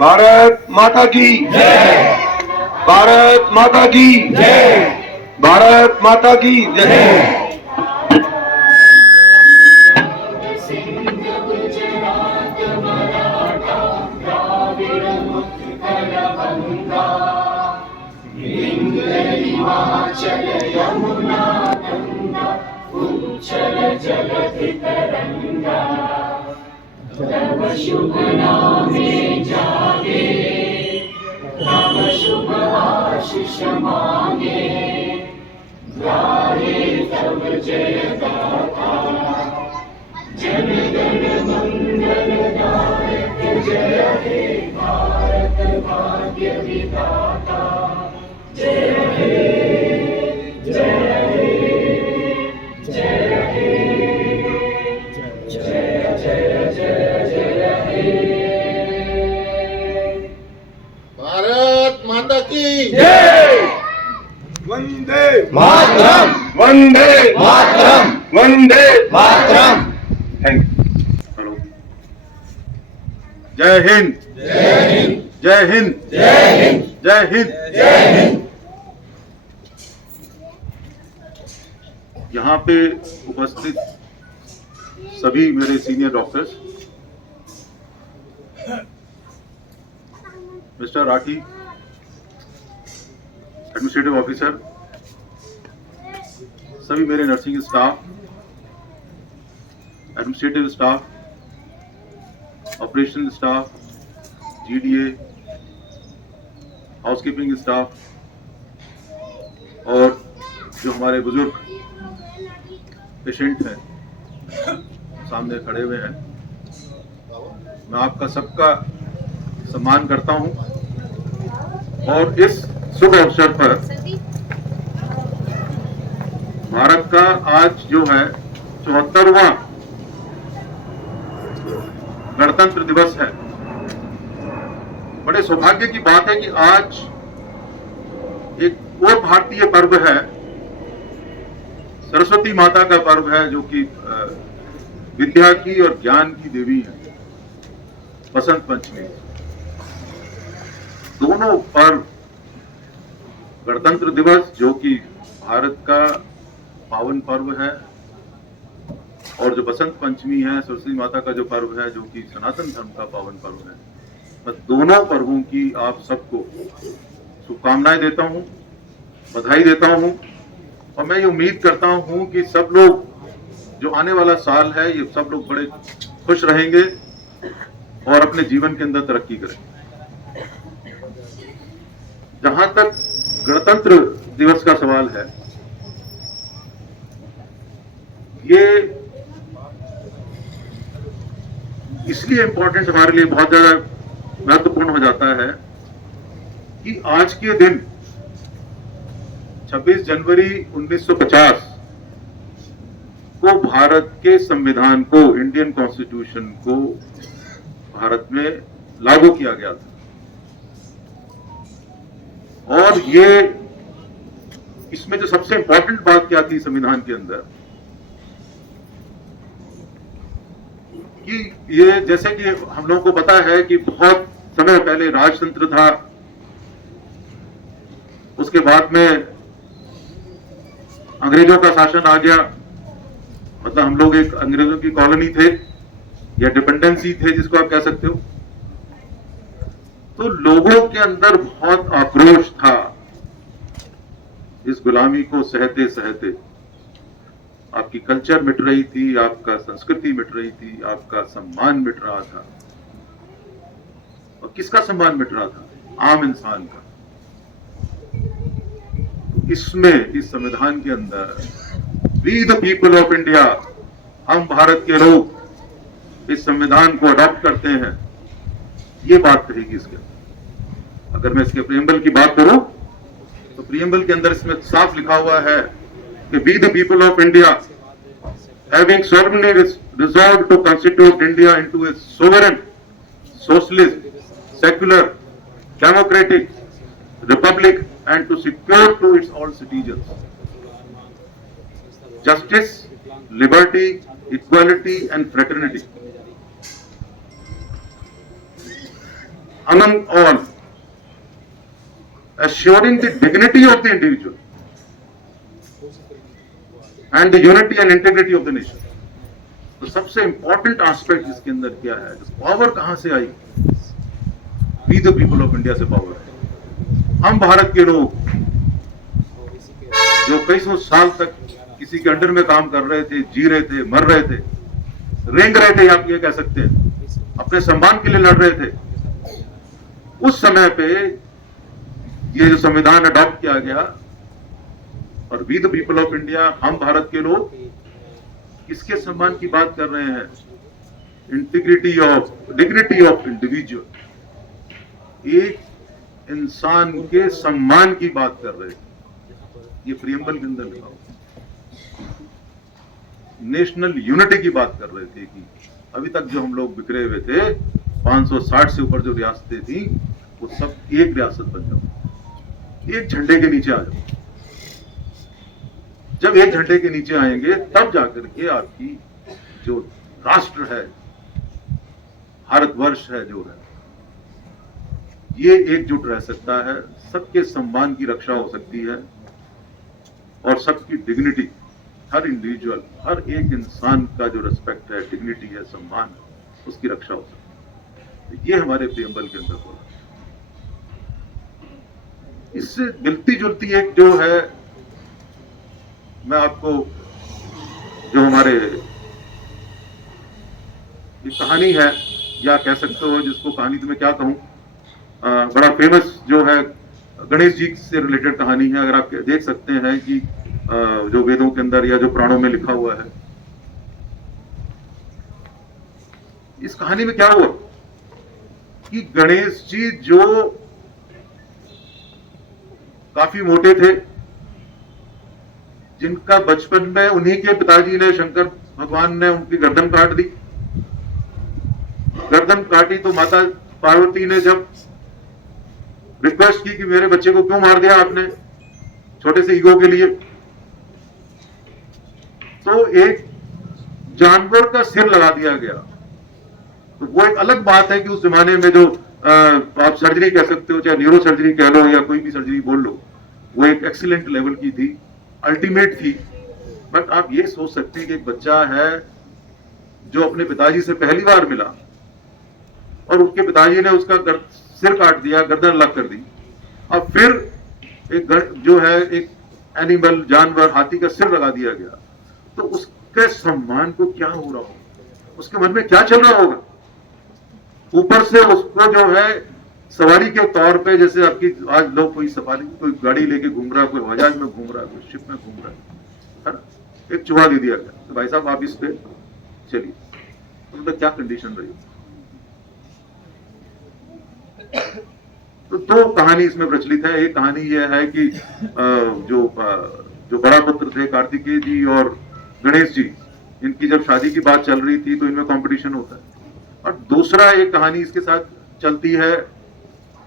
भारत माता की जय। भारत माता की जय। भारत माता की जय। हिमाचल यमुना गंगा उच्चल जलधि तरंगा तव शुभ नामे जागे तव शुभ आशीष मांगे गाहे तव जय गाथा जन गण मंगल दायक जय हे भारत भाग्य विधाता जय हे जय हे जय हे जय जय जय जय हे। भारत माता की जय। वंदे मातरम वंदे मातरम वंदे मातरम। Thank you. जय हिंद जय हिंद जय हिंद जय हिंद जय हिंद जय हिंद। यहाँ पे उपस्थित सभी मेरे senior doctors, mister Rathi administrative officer, सभी मेरे nursing staff, administrative staff, operation staff, GDA, housekeeping staff और जो हमारे बुजुर्ग पेशेंट हैं सामने खड़े हुए हैं, मैं आपका सबका सम्मान करता हूं और इस शुभ अवसर पर भारत का आज जो है 74वां गणतंत्र दिवस है। बड़े सौभाग्य की बात है कि आज एक और भारतीय पर्व है, सरस्वती माता का पर्व है, जो कि विद्या की और ज्ञान की देवी है, बसंत पंचमी। दोनों पर्व, गणतंत्र दिवस जो कि भारत का पावन पर्व है और जो बसंत पंचमी है, सरस्वती माता का जो पर्व है, जो कि सनातन धर्म का पावन पर्व है, मैं दोनों पर्वों की आप सबको शुभकामनाएं देता हूं, बधाई देता हूं और मैं ये उम्मीद करता हूं कि सब लोग, जो आने वाला साल है, ये सब लोग बड़े खुश रहेंगे और अपने जीवन के अंदर तरक्की करेंगे। जहां तक गणतंत्र दिवस का सवाल है, ये इसलिए इंपॉर्टेंट हमारे लिए बहुत ज्यादा महत्वपूर्ण हो जाता है कि आज के दिन 26 जनवरी 1950 को भारत के संविधान को, इंडियन कॉन्स्टिट्यूशन को भारत में लागू किया गया था। और ये इसमें जो सबसे इंपॉर्टेंट बात क्या थी संविधान के अंदर, कि ये जैसे कि हम लोगों को पता है कि बहुत समय पहले राजतंत्र था, उसके बाद में अंग्रेजों का शासन आ गया, मतलब हम लोग एक अंग्रेजों की कॉलोनी थे या डिपेंडेंसी थे, जिसको आप कह सकते हो। तो लोगों के अंदर बहुत आक्रोश था इस गुलामी को सहते सहते। आपकी कल्चर मिट रही थी, आपका संस्कृति मिट रही थी, आपका सम्मान मिट रहा था। और किसका सम्मान मिट रहा था? आम इंसान का। इसमें, इस संविधान के अंदर, we the people of India, हम भारत के लोग इस संविधान को अडॉप्ट करते हैं, ये बात रहेगी इसके अंदर। अगर मैं इसके प्रियम्बल की बात करूं तो प्रियम्बल के अंदर इसमें साफ लिखा हुआ है कि we the people of India having solemnly resolved to constitute India into a sovereign, socialist, secular, democratic republic and to secure to its all citizens justice, liberty, equality and fraternity among all, assuring the dignity of the individual and the unity and integrity of the nation. तो सबसे important aspect इसके अंदर क्या है, power कहां से आई? We the people of India से पावर है। हम भारत के लोग जो कई सौ साल तक किसी के अंडर में काम कर रहे थे, जी रहे थे, मर रहे थे, रेंग रहे थे, आप ये कह सकते हैं, अपने सम्मान के लिए लड़ रहे थे, उस समय पे ये जो संविधान अडॉप्ट किया गया और we the people of India, हम भारत के लोग किसके सम्मान की बात कर रहे हैं? डिग्निटी ऑफ इंडिविजुअल, एक इंसान के सम्मान की बात कर रहे हैं। ये प्रियम्बल के अंदर लिखा हुआ। नेशनल यूनिटी की बात कर रहे थे कि अभी तक जो हम लोग बिखरे हुए थे, 560 से ऊपर जो रियासतें थी, वो सब एक रियासत बन जाओ, एक झंडे के नीचे आ जाओ। जब एक झंडे के नीचे आएंगे तब जाकर के आपकी जो राष्ट्र है, भारतवर्ष है जो है, ये एकजुट रह सकता है, सबके सम्मान की रक्षा हो सकती है और सबकी डिग्निटी, हर इंडिविजुअल, हर एक इंसान का जो रिस्पेक्ट है, डिग्निटी है, सम्मान है, उसकी रक्षा हो सकती है। ये हमारे प्रियम्बल के अंदर बोला। इससे मिलती जुलती एक जो है, मैं आपको जो हमारे ये कहानी है, या कह सकते हो जिसको कहानी तो मैं क्या कहूं, बड़ा फेमस जो है गणेश जी से रिलेटेड कहानी है। अगर आप देख सकते हैं कि जो वेदों के अंदर या जो पुराणों में लिखा हुआ है, इस कहानी में क्या हुआ कि गणेश जी जो काफी मोटे थे, जिनका बचपन में उन्हीं के पिताजी ने, शंकर भगवान ने उनकी गर्दन काट दी। गर्दन काटी तो माता पार्वती ने जब रिक्वेस्ट की कि मेरे बच्चे को क्यों मार दिया आपने, छोटे से ईगो के लिए, तो एक जानवर का सिर लगा दिया गया। तो वो एक अलग बात है कि उस जमाने में जो आप सर्जरी कह सकते हो, चाहे न्यूरो सर्जरी कह लो या कोई भी सर्जरी बोल लो, वो एक एक्सीलेंट लेवल की थी, अल्टीमेट थी। बट आप ये सोच सकते हैं कि एक बच्चा है जो अपने पिताजी से पहली बार मिला और उसके पिताजी ने उसका सिर काट दिया, गर्दन अलग कर दी, अब फिर एक जो है एक एनिमल, जानवर, हाथी का सिर लगा दिया गया, तो उसके सम्मान को क्या हो रहा होगा, उसके मन में क्या चल रहा होगा। ऊपर से उसको जो है सवारी के तौर पे, जैसे आपकी आज लोग कोई सफारी, कोई गाड़ी लेके घूम रहा है, कोई हवाई जहाज में घूम रहा है, कोई शिप में घूम रहा है ना, एक चुहा दे दिया गया, तो भाई साहब आप इस पे चलिए, तो मतलब क्या कंडीशन रही। तो दो कहानी इसमें प्रचलित है। एक कहानी यह है कि जो बड़ा पुत्र थे कार्तिकेय जी और गणेश जी, इनकी जब शादी की बात चल रही थी तो इनमें कंपटीशन होता है। और दूसरा एक कहानी इसके साथ चलती है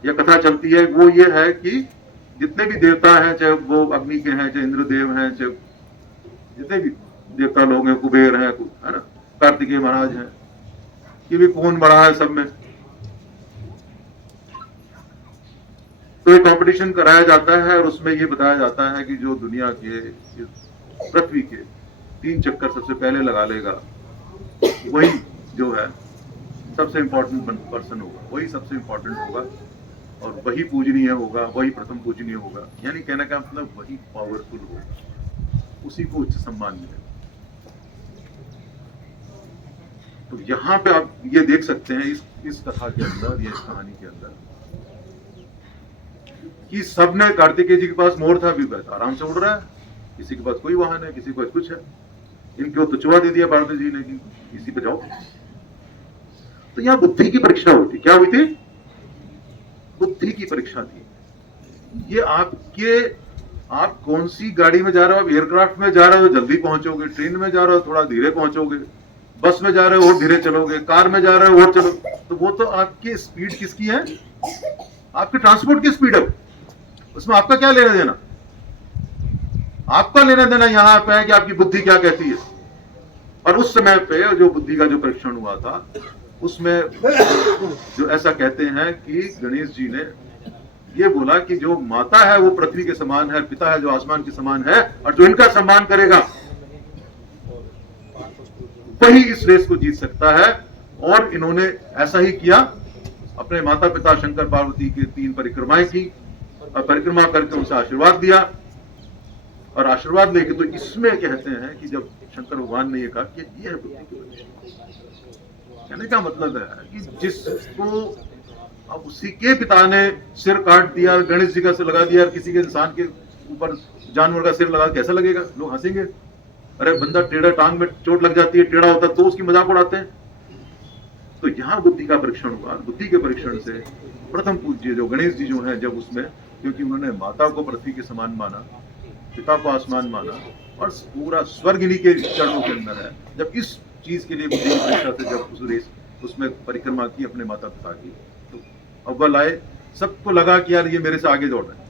या कथा चलती है, वो ये है कि जितने भी देवता हैं, चाहे वो अग्नि के हैं, चाहे इंद्रदेव हैं, चाहे जितने भी देवता लोग हैं, कुबेर हैं, है ना, कार्तिकेय महाराज हैं, ये भी कौन बड़ा है सब में, तो एक कंपटीशन कराया जाता है और उसमें ये बताया जाता है कि जो दुनिया के, पृथ्वी के 3 चक्कर सबसे पहले लगा लेगा, वही जो है सबसे इंपॉर्टेंट पर्सन होगा, वही सबसे इंपॉर्टेंट होगा और वही पूजनीय होगा, वही प्रथम पूजनीय होगा। यानी कहने का मतलब वही पावरफुल होगा, उसी को उच्च सम्मान मिलेगा। तो यहाँ पे आप ये देख सकते हैं इस कथा के अंदर, या इस कहानी के अंदर, कि सबने, कार्तिकेय जी के पास मोर था, भी बैठा आराम से उड़ रहा है, किसी के पास कोई वाहन है, किसी के पास कुछ है, इनको तो चुहा दे दिया पार्वती जी ने कि इसी पे जाओ। तो यहां बुद्धि की परीक्षा हुई थी। क्या हुई थी? बुद्धि की परीक्षा थी। ये आप कौन सी गाड़ी में जा रहे हो, आप एयरक्राफ्ट में जा रहे हो जल्दी पहुंचोगे, ट्रेन में जा रहे हो थोड़ा धीरे पहुंचोगे, बस में जा रहे हो और धीरे चलोगे, कार में जा रहे हो और चलो, तो वो तो आपकी स्पीड किसकी है? आपके ट्रांसपोर्ट की स्पीड है। उसमें आपका क्या लेना देना? आपका लेना देना यहां पे है कि आपकी बुद्धि क्या कहती है। और उस समय पे जो बुद्धि का जो परीक्षण हुआ था, उसमें जो ऐसा कहते हैं कि गणेश जी ने ये बोला कि जो माता है वो पृथ्वी के समान है, पिता है जो आसमान के समान है, और जो इनका सम्मान करेगा वही इस रेस को जीत सकता है। और इन्होंने ऐसा ही किया। अपने माता पिता शंकर पार्वती की 3 परिक्रमाएं की और परिक्रमा करके उनसे आशीर्वाद दिया। और आशीर्वाद लेके तो इसमें कहते हैं कि जब शंकर भगवान ने ये कहा कि ये है बुद्धि की परीक्षा। कहने का मतलब है कि जिसको अब उसी के पिता ने सिर काट दिया, गणेश जी का सिर लगा दिया, किसी के इंसान के ऊपर जानवर का सिर लगा, कैसा लगेगा? लोग हंसेंगे। अरे बंदा टेढ़ा, टांग में चोट लग जाती है, टेढ़ा होता है तो उसकी मजाक उड़ाते हैं। तो यहाँ बुद्धि का परीक्षण हुआ। बुद्धि के परीक्षण से प्रथम पूज्य जो गणेश जी जो है, जब उसमें, क्योंकि उन्होंने माता को पृथ्वी के समान माना, पिता को आसमान माना, और पूरा स्वर्ग इन्हीं के चरणों के अंदर है। जब इस चीज के लिए बुद्धि की परीक्षा से जब उस रेस उसमें परिक्रमा की अपने माता पिता की, तो अव्वल आए। सबको लगा कि यार ये मेरे से आगे दौड़ रहे हैं।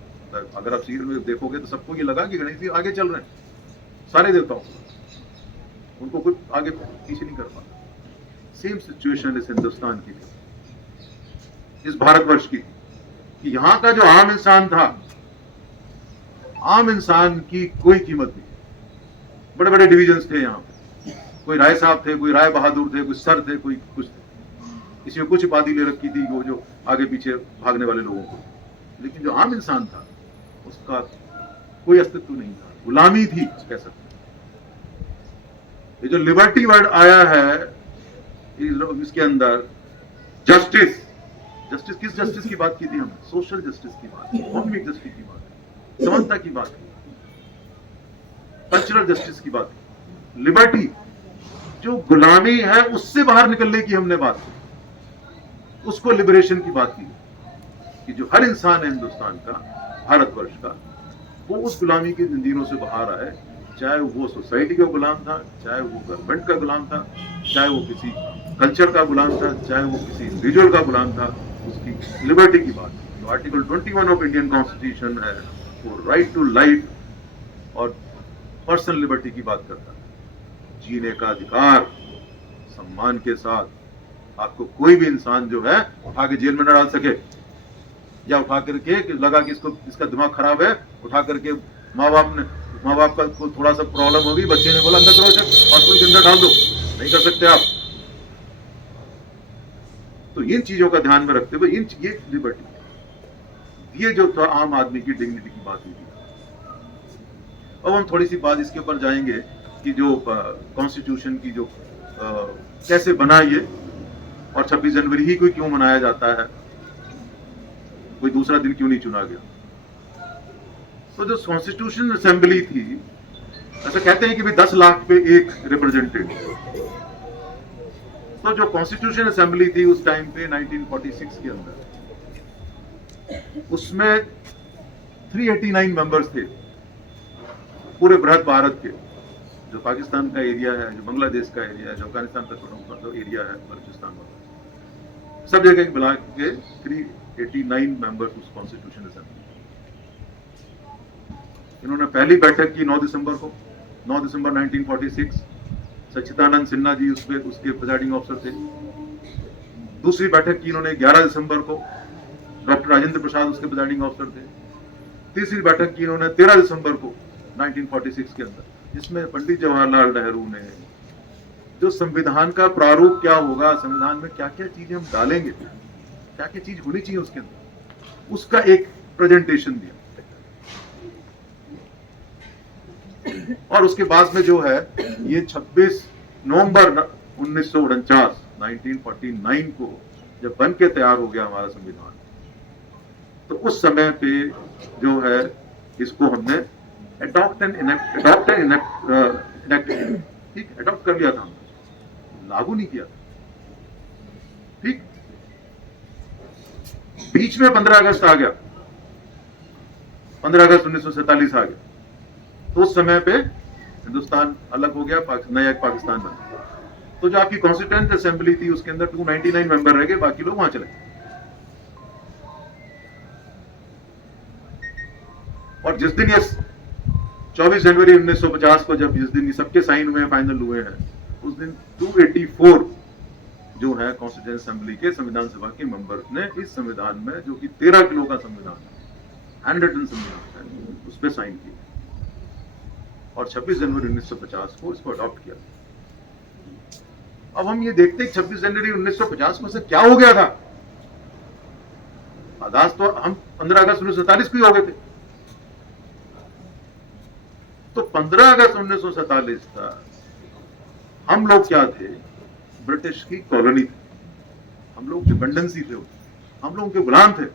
अगर आप सीरियल में देखोगे तो सबको ये लगा कि गणेश जी आगे चल रहे हैं, सारे देवताओं, उनको कोई आगे पीछे नहीं कर पाता। सेम सिचुएशन इस हिंदुस्तान की थी, इस भारतवर्ष की, कि यहाँ का जो आम इंसान था, आम इंसान की कोई कीमत नहीं। बड़े बड़े डिविजन्स थे यहाँ पे, कोई राय साहब थे, कोई राय बहादुर थे, कोई सर थे, कोई कुछ थे। किसी में कुछ उपाधि ले रखी थी, वो जो आगे पीछे भागने वाले लोगों को। लेकिन जो आम इंसान था उसका कोई अस्तित्व नहीं था, गुलामी थी कह सकते। ये जो लिबर्टी वर्ड आया है इसके अंदर, जस्टिस, जस्टिस किस जस्टिस की बात की थी हमने? सोशल जस्टिस की बात, इकोनॉमिक जस्टिस की बात, समानता की बात, कल्चरल जस्टिस की बात, लिबर्टी, जो गुलामी है उससे बाहर निकलने की हमने बात की, उसको लिबरेशन की बात की, कि जो हर इंसान है हिंदुस्तान का, भारतवर्ष का, वो उस गुलामी की जंजीरों से बाहर आए। चाहे वो सोसाइटी का गुलाम था, चाहे वो गवर्नमेंट का गुलाम था, चाहे वो किसी कल्चर का गुलाम था, चाहे वो किसी इंडिविजुअल का गुलाम था, उसकी लिबर्टी की बात। जो आर्टिकल 21 ऑफ इंडियन कॉन्स्टिट्यूशन है, वो राइट टू लाइफ और पर्सनल लिबर्टी की बात करता है। जीने का अधिकार सम्मान के साथ। आपको कोई भी इंसान जो है उठा के जेल में न डाल सके, या उठा करके लगा कि इसका दिमाग खराब है, उठा करके माँ बाप का को थोड़ा सा प्रॉब्लम होगी, बच्चे ने बोला अंदर करो, हॉस्पिटल के अंदर डाल दो, नहीं कर सकते आप। तो इन चीजों का ध्यान में रखते हुए ये लिबर्टी, ये जो था आम आदमी की डिग्निटी की बात हुई। अब हम थोड़ी सी बात इसके ऊपर जाएंगे कि जो कॉन्स्टिट्यूशन की जो कैसे बना ये, और 26 जनवरी ही कोई क्यों मनाया जाता है, कोई दूसरा दिन क्यों नहीं चुना गया। तो जो कॉन्स्टिट्यूशन असेंबली थी, ऐसा कहते हैं कि भी 10 लाख पे एक रिप्रेजेंटेटिव। तो जो कॉन्स्टिट्यूशन असेंबली थी उस टाइम पे 1946 के अंदर, उसमें 389 मेंबर्स थे पूरे बृहद भारत के, जो पाकिस्तान का एरिया है, जो बांग्लादेश का एरिया है, जो अफगानिस्तान का जो एरिया है, बलूचिस्तान वाला, सब जगह मिला के 389 मेंबर्स उस कॉन्स्टिट्यूशन असेंबली। इन्होंने पहली बैठक की 9 दिसंबर को, 9 दिसंबर 1946। सच्चिदानंद सिन्हा जी उसके प्रिजाइडिंग ऑफिसर थे। दूसरी बैठक की इन्होंने 11 दिसंबर को, डॉक्टर राजेंद्र प्रसाद उसके प्रिजाइडिंग ऑफिसर थे। तीसरी बैठक की इन्होंने 13 दिसंबर को 1946 के अंदर, जिसमें पंडित जवाहरलाल नेहरू ने जो संविधान का प्रारूप क्या होगा, संविधान में क्या क्या चीजें हम डालेंगे, क्या क्या चीज होनी चाहिए उसके अंदर, उसका एक प्रेजेंटेशन दिया। और उसके बाद में जो है ये 26 नवंबर 1949 को जब बन के तैयार हो गया हमारा संविधान, तो उस समय पे जो है इसको हमने अडॉप्ट कर लिया था, लागू नहीं किया। ठीक, बीच में 15 अगस्त आ गया, 15 अगस्त 1947 आ गया, तो उस समय पे हिंदुस्तान अलग हो गया, नया एक पाकिस्तान बन गया। तो जो आपकी कॉन्स्टिट्यूएंट असेंबली थी उसके अंदर 299 मेंबर रह गए, बाकी लोग वहां चले। और जिस दिन ये 24 जनवरी 1950 को जब जिस दिन ये सबके साइन हुए हैं, फाइनल हुए हैं, उस दिन 284 जो है कॉन्स्टिट्यूशन असेंबली के संविधान सभा के मेंबर्स ने इस संविधान में, जो कि 13 किलो का संविधान है, हैंडरिटन संविधान है, उस पर साइन किया और 26 जनवरी 1950 को इसको अडॉप्ट किया। अब हम ये देखते हैं 26 जनवरी 1950 में से क्या हो गया था। आजाद तो हम 15 अगस्त 1947 को ही हो गए थे। तो 15 अगस्त 1947 तक हम लोग क्या थे? ब्रिटिश की कॉलोनी थे, हम लोग डिपेंडेंसी थे, हम लोग उनके गुलाम थे,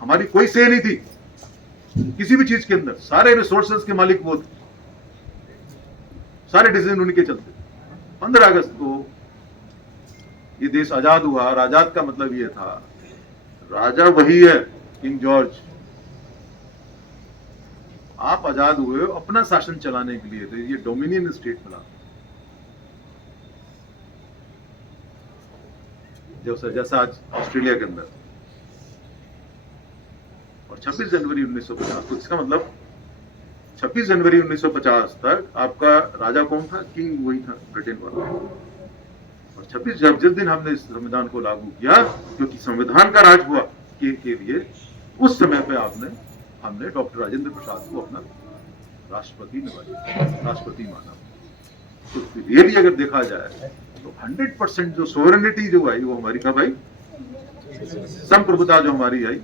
हमारी कोई से नहीं थी किसी भी चीज के अंदर, सारे रिसोर्सेज के मालिक वो थे, सारे डिसीजन उनके चलते। 15 अगस्त को ये देश आजाद हुआ और आजाद का मतलब ये था राजा वही है, किंग जॉर्ज। आप आजाद हुए हो अपना शासन चलाने के लिए, तो ये डोमिनियन स्टेट मिला। जैसा आज ऑस्ट्रेलिया के अंदर। और 26 जनवरी 1950, तो इसका मतलब 26 जनवरी 1950 तक आपका राजा कौन था? किंग वही था, ब्रिटेन वाला। और 26 जब जिस दिन हमने इस संविधान को लागू किया, क्योंकि संविधान का राज हुआ के लिए, उस समय पे हमने डॉक्टर राजेंद्र प्रसाद को अपना राष्ट्रपति माना। तो रियली अगर देखा जाए तो 100% जो सोवरेनिटी जो आई वो हमारी कब आई? संप्रभुता जो हमारी आई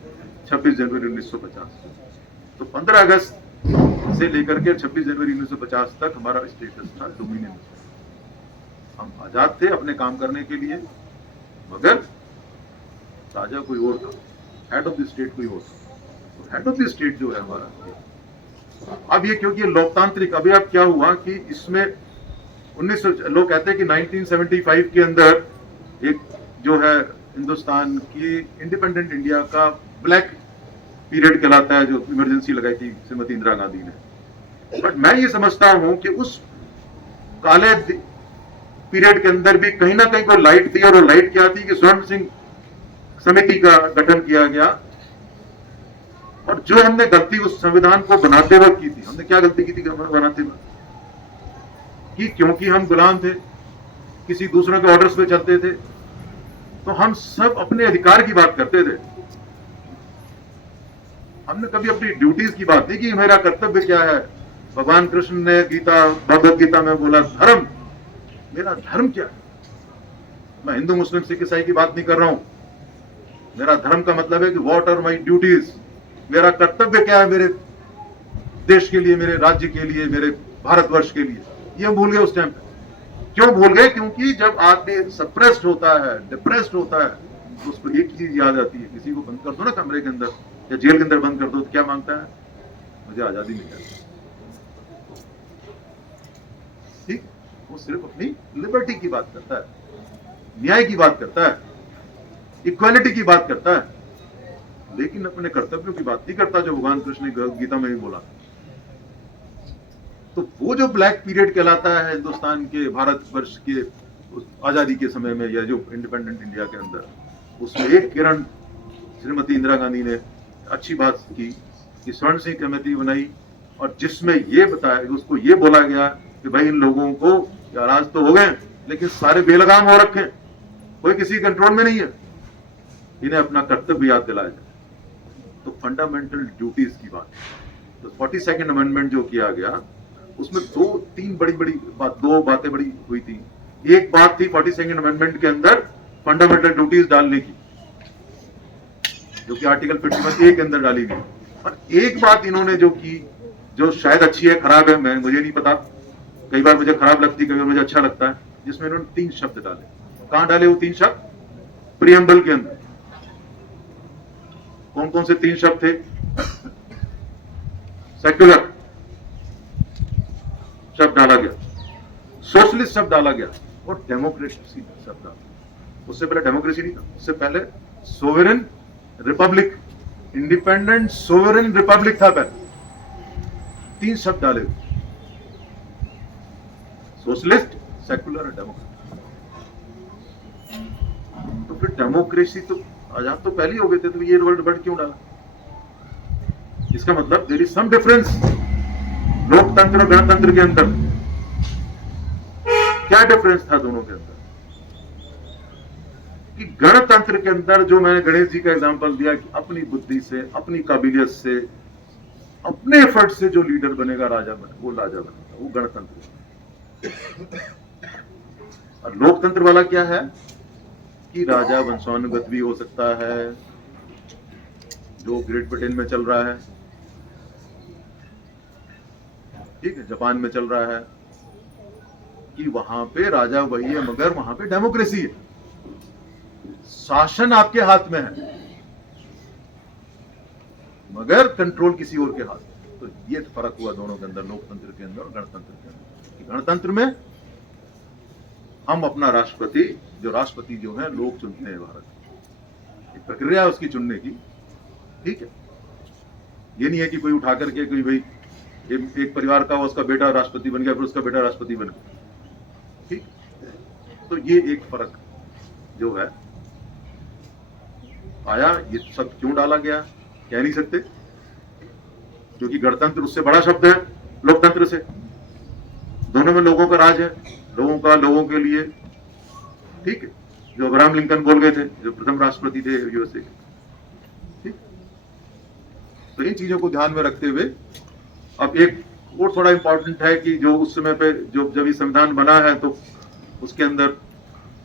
26 जनवरी 1950। तो 15 अगस्त से लेकर के 26 जनवरी 1950 तक हमारा स्टेटस था डोमिनियन। हम आजाद थे अपने काम करने के लिए, मगर राजा कोई और था, हेड ऑफ द स्टेट कोई और था। तो हेड ऑफ द स्टेट जो है हमारा, अब ये क्योंकि लोकतांत्रिक, अभी अब क्या हुआ कि इसमें 1900 लोग कहते हैं कि 1975 के अंदर एक जो है हिंदुस्तान की इंडिपेंडेंट इंडिया का ब्लैक पीरियड कहलाता है, जो इमरजेंसी लगाई थी श्रीमती इंदिरा गांधी ने। बट मैं ये समझता हूं कि उस काले पीरियड के अंदर भी कहीं ना कहीं कोई लाइट थी, और वो लाइट क्या थी कि स्वर्ण सिंह समिति का गठन किया गया। और जो हमने गलती उस संविधान को बनाते वक्त की थी, हमने क्या गलती की थी बनाते वक्त? कि क्योंकि हम गुलाम थे, किसी दूसरे के ऑर्डर्स पे चलते थे, तो हम सब अपने अधिकार की बात करते थे। हमने कभी अपनी ड्यूटीज की बात नहीं की, मेरा कर्तव्य क्या है। भगवान कृष्ण ने भगवत गीता में बोला धर्म, मेरा धर्म क्या है। मैं हिंदू मुस्लिम सिख ईसाई की बात नहीं कर रहा हूं। मेरा धर्म का मतलब है कि व्हाट आर माई ड्यूटीज, मेरा कर्तव्य क्या है मेरे देश के लिए, मेरे राज्य के लिए, मेरे भारतवर्ष के लिए। ये भूल गए उस टाइम पे। क्यों भूल गए? क्योंकि जब आदमी सप्रेस्ड होता है, डिप्रेस्ड होता है, तो उसको एक चीज याद आती है। किसी को बंद कर दो ना कमरे के अंदर या जेल के अंदर बंद कर दो, तो क्या मांगता है? मुझे आजादी मिल जाए। ठीक, वो सिर्फ अपनी लिबर्टी की बात करता है, न्याय की बात करता है, इक्वालिटी की बात करता है, लेकिन अपने कर्तव्यों की बात नहीं करता, जो भगवान कृष्ण ने गीता में भी बोला। तो वो जो ब्लैक पीरियड कहलाता है हिंदुस्तान के, भारतवर्ष के आजादी के समय में, या जो इंडिपेंडेंट इंडिया के अंदर, उसमें एक किरण श्रीमती इंदिरा गांधी ने अच्छी बात की कि स्वर्ण सिंह कमेटी बनाई, और जिसमें ये बताया, उसको ये बोला गया कि भाई इन लोगों को राज तो हो गए, लेकिन सारे बेलगाम हो रखे, कोई किसी कंट्रोल में नहीं है, इन्हें अपना कर्तव्य याद दिलाया जाए। तो फंडामेंटल ड्यूटीज की बात। तो 42nd अमेंडमेंट जो किया गया, उसमें दो बातें बड़ी हुई थी। एक बात थी 42nd अमेंडमेंट के अंदर फंडामेंटल ड्यूटीज डालने की, जो कि आर्टिकल 51A के अंदर डाली गई। और एक बात इन्होंने जो की, जो शायद अच्छी है खराब है, मुझे नहीं पता, कई बार मुझे खराब लगती, कई बार मुझे अच्छा लगता है, जिसमें इन्होंने 3 शब्द डाले। कहां डाले वो 3 शब्द? प्रियम्बल के अंदर। कौन कौन से 3 शब्द थे? सेक्युलर शब्द डाला गया, सोशलिस्ट शब्द डाला गया, और डेमोक्रेसी शब्द डाला। उससे पहले डेमोक्रेसी नहीं था, उससे पहले sovereign Republic, independent sovereign Republic था पहले। 3 शब्द डाले, सोशलिस्ट, सेक्युलर और डेमोक्रेसी। तो फिर डेमोक्रेसी तो आजाद तो पहले ही हो गए थे, तो ये वर्ड क्यों डाला? इसका मतलब देयर इज सम डिफरेंस लोकतंत्र और गणतंत्र के अंदर। क्या डिफरेंस था दोनों के अंदर? कि गणतंत्र के अंदर जो मैंने गणेश जी का एग्जांपल दिया कि अपनी बुद्धि से, अपनी काबिलियत से, अपने एफर्ट से जो लीडर बनेगा राजा बने, वो राजा बनेगा, वो गणतंत्र। और लोकतंत्र वाला क्या है कि राजा वंशानुगत भी हो सकता है, जो ग्रेट ब्रिटेन में चल रहा है, ठीक है, जापान में चल रहा है, कि वहां पे राजा वही है मगर वहां पे डेमोक्रेसी है, शासन आपके हाथ में है मगर कंट्रोल किसी और के हाथ में। तो ये फर्क हुआ दोनों के अंदर, लोकतंत्र के अंदर और गणतंत्र के अंदर। कि गणतंत्र में हम अपना राष्ट्रपति, जो राष्ट्रपति जो है लोग चुनते हैं, भारत एक प्रक्रिया है उसकी चुनने की, ठीक है। ये नहीं है कि कोई उठा करके कोई भाई एक परिवार का उसका बेटा राष्ट्रपति बन गया, फिर उसका बेटा राष्ट्रपति बन गया, ठीक। तो ये एक फर्क जो है आया। ये शब्द क्यों डाला गया कह नहीं सकते, क्योंकि गणतंत्र उससे बड़ा शब्द है लोकतंत्र से। दोनों में लोगों का राज है, लोगों का, लोगों के लिए, ठीक है। जो अब्राहम लिंकन बोल गए थे, जो प्रथम राष्ट्रपति थे यूएसए के, ठीक। तो इन चीजों को ध्यान में रखते हुए अब एक और थोड़ा इंपॉर्टेंट है कि जो उस समय पे जो जब ये संविधान बना है तो उसके अंदर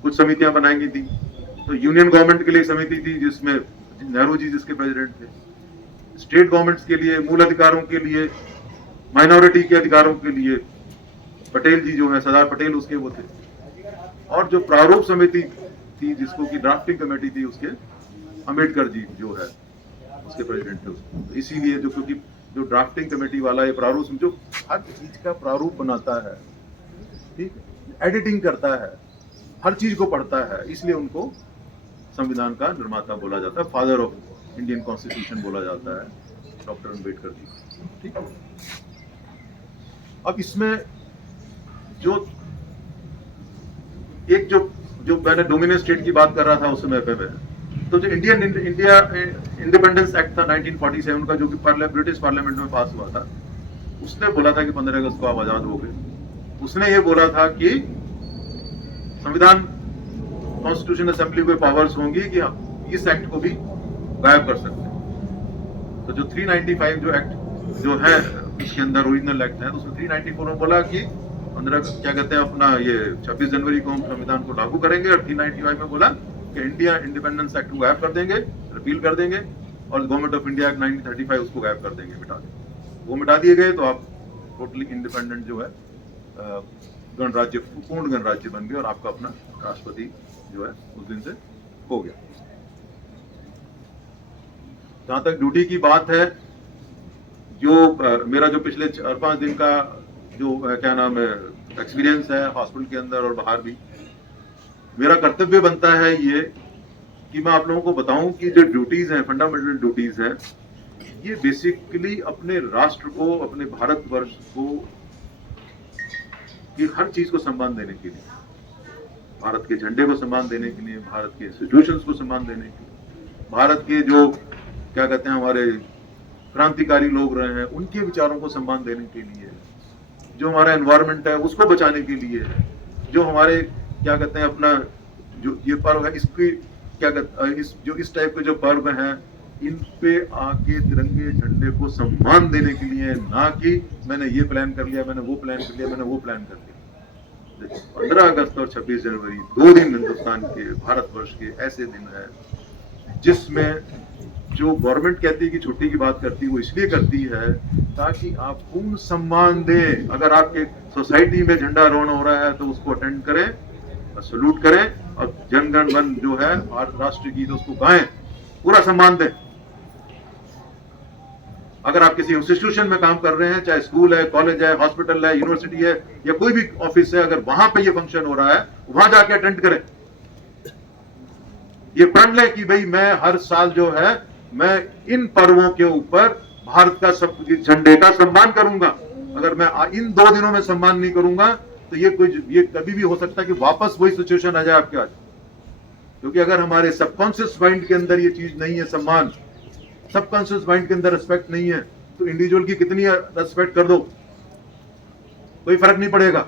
कुछ समितियां बनाई गई थी। तो यूनियन गवर्नमेंट के लिए समिति थी जिसमें नेहरू जी जिसके प्रेसिडेंट थे, स्टेट गवर्नमेंट्स के लिए, मूल अधिकारों के लिए, माइनॉरिटी के अधिकारों के लिए पटेल जी जो है, सरदार पटेल उसके वो थे। और जो प्रारूप समिति थी जिसको की ड्राफ्टिंग कमेटी थी, उसके अम्बेडकर जी जो है उसके प्रेसिडेंट थे। तो इसीलिए जो, क्योंकि जो ड्राफ्टिंग कमेटी वाला ये प्रारूप जो हर चीज का प्रारूप बनाता है, ठीक, एडिटिंग करता है, हर चीज को पढ़ता है, इसलिए उनको संविधान का निर्माता बोला जाता है, फादर ऑफ इंडियन कॉन्स्टिट्यूशन बोला जाता है, डॉक्टर अम्बेडकर जी, ठीक। अब इसमें जो एक जो मैंने डोमिनियन स्टेट की बात कर रहा था उस समय पे मैं, तो जो इंडिया इंडिपेंडेंस एक्ट था 1947 का, जो कि ब्रिटिश पार्लियामेंट में पास हुआ था, उसने बोला था कि 15 अगस्त को आप आजाद हो गए। उसने ये बोला था कि संविधान, कॉन्स्टिट्यूशन असेंबली को पावर्स होंगी कि हम इस एक्ट को भी गायब कर सकते हैं। तो जो 395 जो एक्ट जो है उसके अंदर ओरिजिनल एक्ट है, तो उसमें 394 में बोला कि 15 क्या कहते हैं अपना ये 26 जनवरी को हम संविधान को लागू करेंगे, और 395 में बोला कि इंडिया इंडिपेंडेंस एक्ट को गायब कर देंगे, रिपील कर देंगे, और गवर्नमेंट ऑफ इंडिया एक्ट 1935 उसको गायब कर देंगे, मिटा देंगे। वो मिटा दिए गए तो आप टोटली इंडिपेंडेंट जो है गणराज्य, पूर्ण गणराज्य बन गए, और आपका अपना राष्ट्रपति जो है उस दिन से हो गया। जहां तक ड्यूटी की बात है, जो मेरा जो पिछले 4-5 दिन का जो क्या नाम है एक्सपीरियंस है हॉस्पिटल के अंदर और बाहर भी, मेरा कर्तव्य बनता है ये कि मैं आप लोगों को बताऊं कि जो ड्यूटीज हैं, फंडामेंटल ड्यूटीज हैं, ये बेसिकली अपने राष्ट्र को, अपने भारतवर्ष को की हर चीज को सम्मान देने के लिए, भारत के झंडे को सम्मान देने के लिए, भारत के इंस्टीट्यूशंस को सम्मान देने के लिए, भारत के जो क्या कहते हैं हमारे क्रांतिकारी लोग रहे हैं उनके विचारों को सम्मान देने के लिए, जो हमारा एनवायरनमेंट है उसको बचाने के लिए, जो हमारे क्या कहते हैं अपना जो ये पर्व है इसकी क्या कहते हैं इस टाइप के जो पर्व हैं इन पे आके तिरंगे झंडे को सम्मान देने के लिए, ना कि मैंने ये प्लान कर लिया, मैंने वो प्लान कर लिया, मैंने वो प्लान कर लिया। 15 अगस्त और 26 जनवरी 2 दिन हिंदुस्तान के, भारतवर्ष के ऐसे दिन है जिसमें जो गवर्नमेंट कहती है कि छुट्टी की बात करती है, वो इसलिए करती है ताकि आप पूर्ण सम्मान दें। अगर आपके सोसाइटी में झंडा रोहण हो रहा है तो उसको अटेंड करें, सल्यूट करें, और जनगण मन जो है राष्ट्रीय गीत उसको गाएं, पूरा सम्मान दें। अगर आप किसी इंस्टीट्यूशन में काम कर रहे हैं, चाहे स्कूल है, कॉलेज है, हॉस्पिटल है, यूनिवर्सिटी है, या कोई भी ऑफिस है, अगर वहां पे ये फंक्शन हो रहा है वहां जाके अटेंड करें। ये प्रण लें कि भाई मैं हर साल जो है मैं इन पर्वों के ऊपर भारत का सब झंडे का सम्मान करूंगा। अगर मैं इन 2 दिनों में सम्मान नहीं करूंगा तो ये कभी भी हो सकता है कि वापस वही सिचुएशन आ जाए आपके आज। क्योंकि अगर हमारे सबकॉन्शियस माइंड के अंदर ये चीज नहीं है, सम्मान, सबकॉन्शियस माइंड के अंदर रिस्पेक्ट नहीं है, तो इंडिविजुअल की कितनी रेस्पेक्ट कर दो, कोई फर्क नहीं पड़ेगा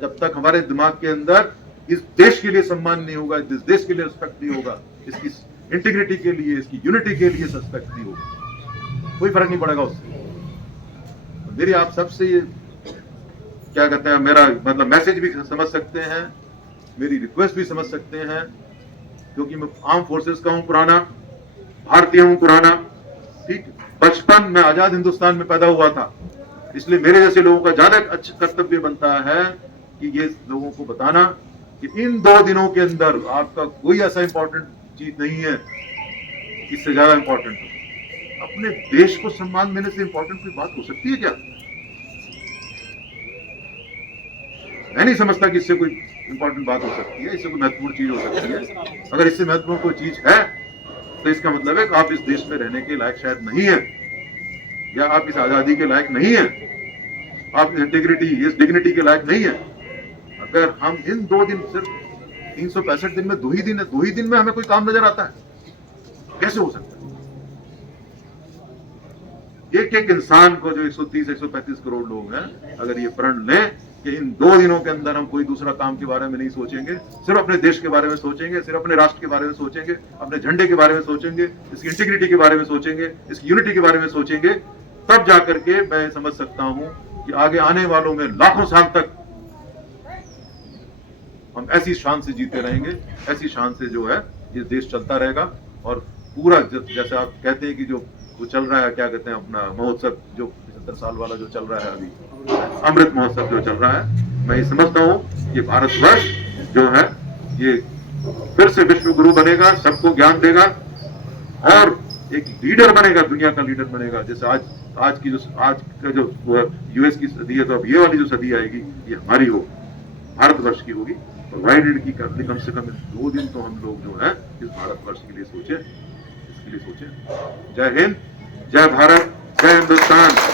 जब तक हमारे दिमाग के अंदर इस देश के लिए सम्मान नहीं होगा, इस देश के लिए रिस्पेक्ट नहीं होगा, इसकी इंटीग्रिटी के लिए, इसकी यूनिटी के लिए रिस्पेक्ट नहीं होगा, कोई फर्क नहीं पड़ेगा उससे। मेरी आप सबसे ये क्या कहते हैं, मेरा मतलब मैसेज भी समझ सकते हैं, मेरी रिक्वेस्ट भी समझ सकते हैं, क्योंकि मैं आर्म फोर्सेस का हूं पुराना, भारतीय हूं पुराना, ठीक। बचपन में आजाद हिंदुस्तान में पैदा हुआ था, इसलिए मेरे जैसे लोगों का ज्यादा अच्छा कर्तव्य बनता है कि ये लोगों को बताना कि इन 2 दिनों के अंदर आपका कोई ऐसा इंपॉर्टेंट चीज नहीं है इससे ज्यादा इंपॉर्टेंट हो। अपने देश को सम्मान देने से इंपॉर्टेंट कोई बात हो सकती है क्या? मैं नहीं समझता कि इससे कोई इंपॉर्टेंट बात हो सकती है, इससे कोई महत्वपूर्ण चीज हो सकती है। अगर इससे महत्वपूर्ण कोई चीज है तो इसका मतलब है कि आप इस देश में रहने के लायक शायद नहीं है, या आप इस आजादी के लायक नहीं है, आप इस इंटीग्रिटी, इस डिग्निटी के लायक नहीं है। अगर हम इन 2 दिन, सिर्फ 365 दिन में 2 ही दिन है, 2 ही दिन में हमें कोई काम नजर आता है, कैसे हो सकता है? एक एक इंसान को, जो 130-135 करोड़ लोग हैं, अगर ये प्रण लें कि इन 2 दिनों के अंदर हम कोई दूसरा काम के बारे में नहीं सोचेंगे, सिर्फ अपने देश के बारे में सोचेंगे, सिर्फ अपने राष्ट्र के बारे में सोचेंगे, अपने झंडे के बारे में सोचेंगे, इसकी इंटीग्रिटी के बारे में सोचेंगे, इसकी यूनिटी के बारे में सोचेंगे, तब जाकर के मैं समझ सकता हूं कि आगे आने वालों में लाखों साल तक हम ऐसी शान से जीते रहेंगे, ऐसी शान से जो है ये देश चलता रहेगा। और पूरा जैसे आप कहते हैं कि जो वो चल रहा है, क्या कहते हैं, अपना महोत्सव जो 75 साल वाला जो चल रहा है अभी, अमृत महोत्सव जो चल रहा है, मैं ये समझता हूँ कि भारतवर्ष जो है ये फिर से विश्व गुरु बनेगा, सबको ज्ञान देगा और एक लीडर बनेगा, दुनिया का लीडर बनेगा। जैसे आज का जो यूएस की सदी है, तो अब ये वाली जो सदी आएगी ये हमारी हो, भारतवर्ष की होगी। प्रोवाइडेड की कम से कम 2 दिन तो हम लोग जो है इस भारतवर्ष के लिए सोचे, इसके लिए सोचे। जय हिंद, जय भारत, जय हिंदुस्तान।